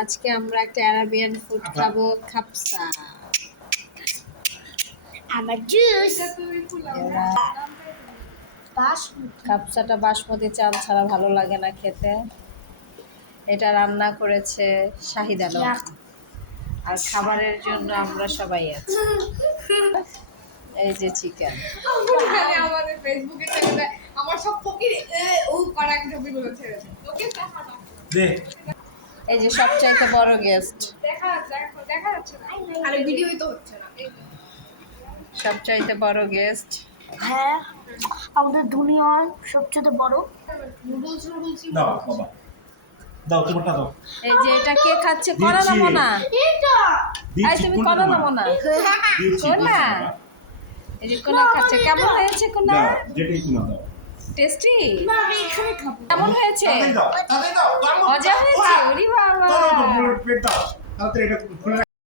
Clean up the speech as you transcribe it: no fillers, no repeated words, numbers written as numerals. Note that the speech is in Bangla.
আজকে আমরা একটা অ্যারাবিয়ান ফুড খাবো, খাপসা। আমার জুস খাপসাটা বাসমতি চাল ছাড়া ভালো লাগে না খেতে। এটা রান্না করেছে শাহিদ আলম। আর খাবারের জন্য আমরা সবাই আছি। এই যে চিকেন, আমাদের ফেসবুকে ছেড়ে আমার সব ফকির ও কড়াক ছবিগুলো ছেড়েছে ওকে দে এই যে সবচাইতে বড় গেস্ট, দেখা যাচ্ছে না আরে ভিডিওই তো হচ্ছে না সবচাইতে বড় গেস্ট। হ্যাঁ আমাদের দুনিয়ার সবচেয়ে বড় নুডলস দাও বাবা, দাও তোমারটা দাও। এই যে এটা কে খাচ্ছে? করা দিচ্ছি। নামো না, এটা এই তুমি করা নামো না। দিচ্ছি, কোনা, দিচ্ছি, এই যে কোনা খাচ্ছে। কেমন হয়েছে কোনা? দাও, যেটাই তোমার দাও। টেস্টি? না আমি এখানে খাবো কেমন হয়েছে? তাড়াতাড়ি দাও, তাড়াতাড়ি দাও। মজা হয়েছে? ওরে বাবা। দাও, দাও, দাও, প্লেট দাও। তাড়াতাড়ি এটা খুলে